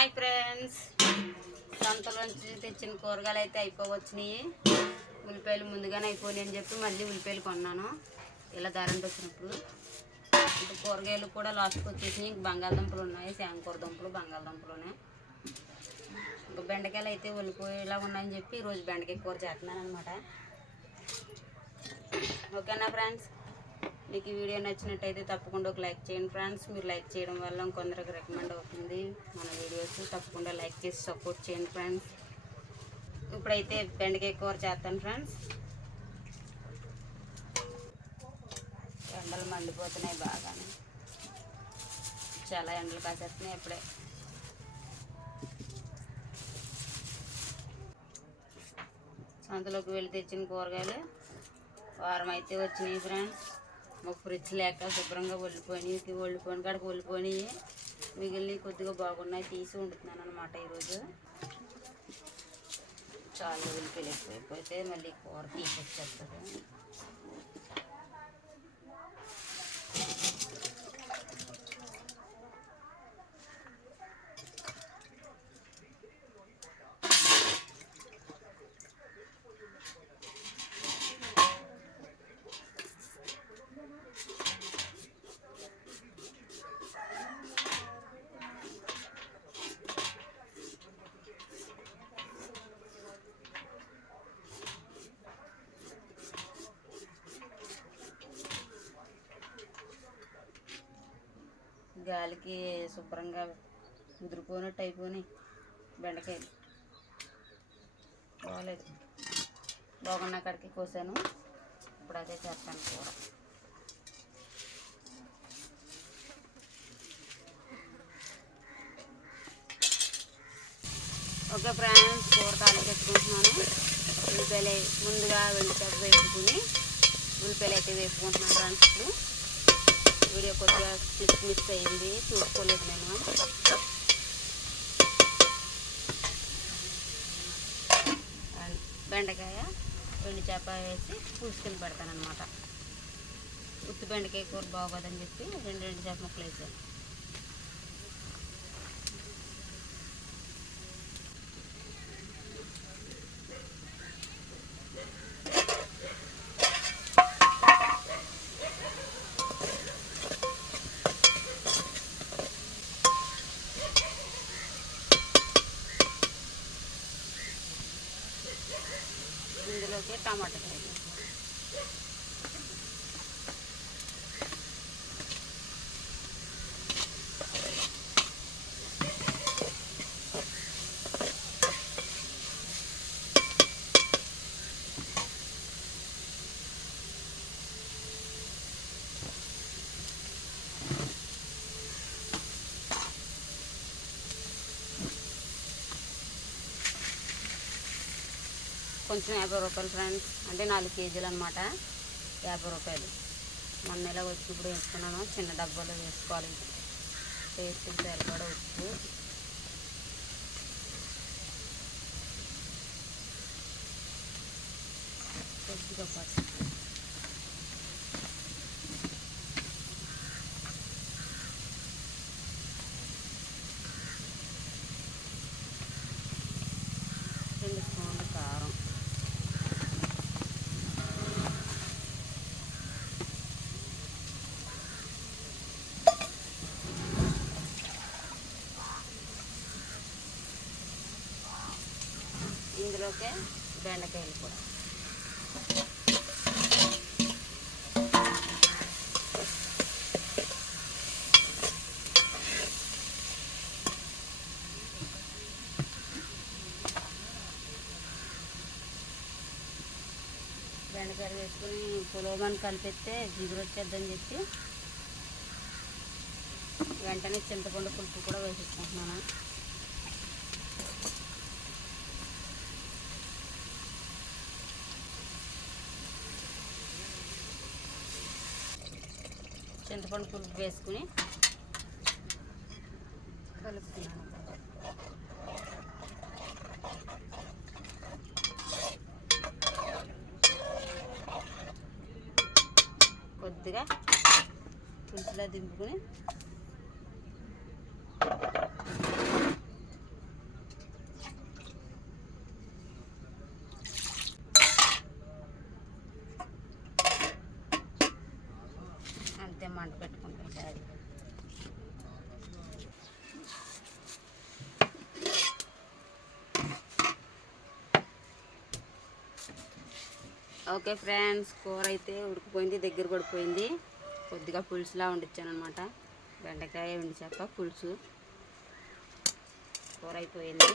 Hi friends. సంతలోంచి తెచ్చిన కూరగాయలు అయితే అయిపోవచ్చినాయి. ఉల్లిపాయలు ముందుగానే అయిపోయినాయి అని చెప్పి మళ్ళీ ఉల్లిపాయలు కొన్నాను. ఇలా ధరండి వచ్చినప్పుడు. ఇప్పుడు కూరగాయలు కూడా లాస్ట్కి వచ్చేసినాయి. ఇంక బంగాళదుంపలు ఉన్నాయి. శాంకూర దుంపలు బంగాళదుంపలు ఇంకా బెండకాయలు అయితే ఉల్లిపోయేలా ఉన్నాయని చెప్పి ఈరోజు బెండకాయ కూర చేస్తున్నాను అనమాట ఓకేనా ఫ్రెండ్స్? మీకు ఈ వీడియో నచ్చినట్టయితే తప్పకుండా ఒక లైక్ చేయండి ఫ్రెండ్స్. మీరు లైక్ చేయడం వల్ల కొందరికి రికమెండ్ అవుతుంది. మన వీడియోస్ తప్పకుండా లైక్ చేసి సపోర్ట్ చేయండి ఫ్రెండ్స్. ఇప్పుడైతే బెండకాయ కూర చేస్తాను ఫ్రెండ్స్. ఎండలు మండిపోతున్నాయి బాగానే. చాలా ఎండలు కాసేస్తున్నాయి ఇప్పుడే. సంతలోకి వెళ్ళి తెచ్చిన కూరగాయలు వారం అయితే వచ్చినాయి ఫ్రెండ్స్. మాకు ఫ్రిడ్జ్ లేక శుభ్రంగా ఒళ్ళిపోయి ఒళ్ళిపోయిన కాడికి ఒళ్ళిపోయినాయి మిగిలిన కొద్దిగా బాగున్నాయి తీసి వండుతున్నాను అనమాట ఈరోజు. చాలా ఉల్లిపాయలు ఎక్కువైపోతే మళ్ళీ కూర తీసేస్తుంది గాలికి శుభ్రంగా ముదిరిపోయినట్టు అయిపోయినాయి బెండకాయలు. బాగలేదు బాగున్న అక్కడికి కోసాను. ఇప్పుడు అదే చేస్తాను కూర. ఓకే ఫ్రెండ్స్ కూర తాళి పెట్టుకుంటున్నాను ఉల్లిపాయలు ముందుగా వెండిచేప వేసుకుని ఉల్లిపాయలు అయితే వేసుకుంటున్నాను ఫ్రెండ్స్ ఇప్పుడు. వీడియో కొద్దిగా మిస్ మిస్ అయింది చూసుకోలేదు నేను. బెండకాయ రెండు చేప వేసి పులుసుకొని పెడతాను అనమాట ఉత్తి బెండకాయ కూర బాగోదని చెప్పి రెండు రెండు చేప ముక్కలు వేసాను. टमाटर కొంచెం యాభై రూపాయలు ఫ్రెండ్స్ అంటే నాలుగు కేజీలు అనమాట యాభై రూపాయలు. మొన్న వచ్చి ఇప్పుడు వేసుకున్నాను చిన్న డబ్బాలో వేసుకోవాలి. టేస్ట్ సరిపడా ఉప్పు కొద్దిగా పసుపు. రెండు స్పూన్లు కారం. ఇందులోకే బెండకాయలు కూడా. బెండకాయలు వేసుకుని పులోగాని కలిపితే జిగురు వచ్చేద్దని చెప్పి వెంటనే చింతపండు పులుపు కూడా వేసేసుకుంటున్నాను. చింతపండు పులుపు వేసుకుని కలుపుతున్నాను. కొద్దిగా పులుసులో దింపుకుని మంట పెట్టుకుంటాం డాడీ. ఓకే ఫ్రెండ్స్ కూర అయితే ఉడికిపోయింది దగ్గర పడిపోయింది. కొద్దిగా పులుసులా వండించాను అనమాట బెండకాయ వండిచాక పులుసు. కూర అయిపోయింది.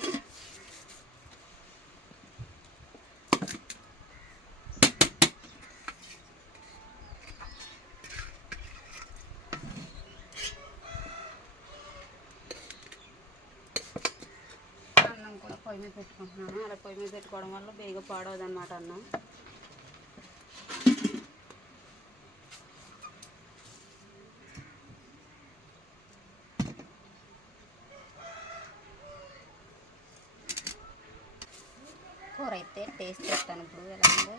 పొయ్యి మీద పెట్టుకుంటున్నాను. అలా పొయ్యి మీద పెట్టుకోవడం వల్ల బేగ పాడవదన్నమాట అన్నం. కూర అయితే టేస్ట్ చేస్తాను ఇప్పుడు ఎలా ఉందో.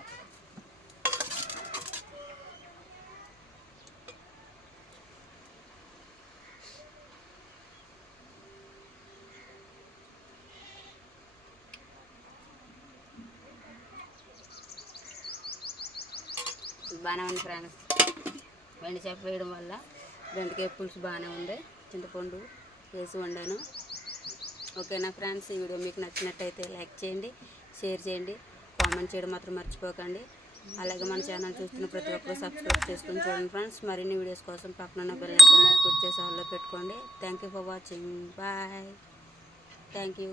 బాగానే ఉంది ఫ్రెండ్స్. వెండి చేప వేయడం వల్ల బెండకాయ పులుసు బాగానే ఉంది. చింతపండు వేసి వండాను. ఓకేనా ఫ్రెండ్స్? ఈ వీడియో మీకు నచ్చినట్టయితే లైక్ చేయండి షేర్ చేయండి కామెంట్ చేయడం మాత్రం మర్చిపోకండి. అలాగే మన ఛానల్ చూస్తున్న ప్రతి ఒక్కరు సబ్స్క్రైబ్ చేసుకొని చూడండి ఫ్రెండ్స్. మరిన్ని వీడియోస్ కోసం పక్కన ఉన్న బెల్ ఐకాన్ యాక్టివేట్ చేసి ఆల్లో పెట్టుకోండి. Thank you for watching bye thank you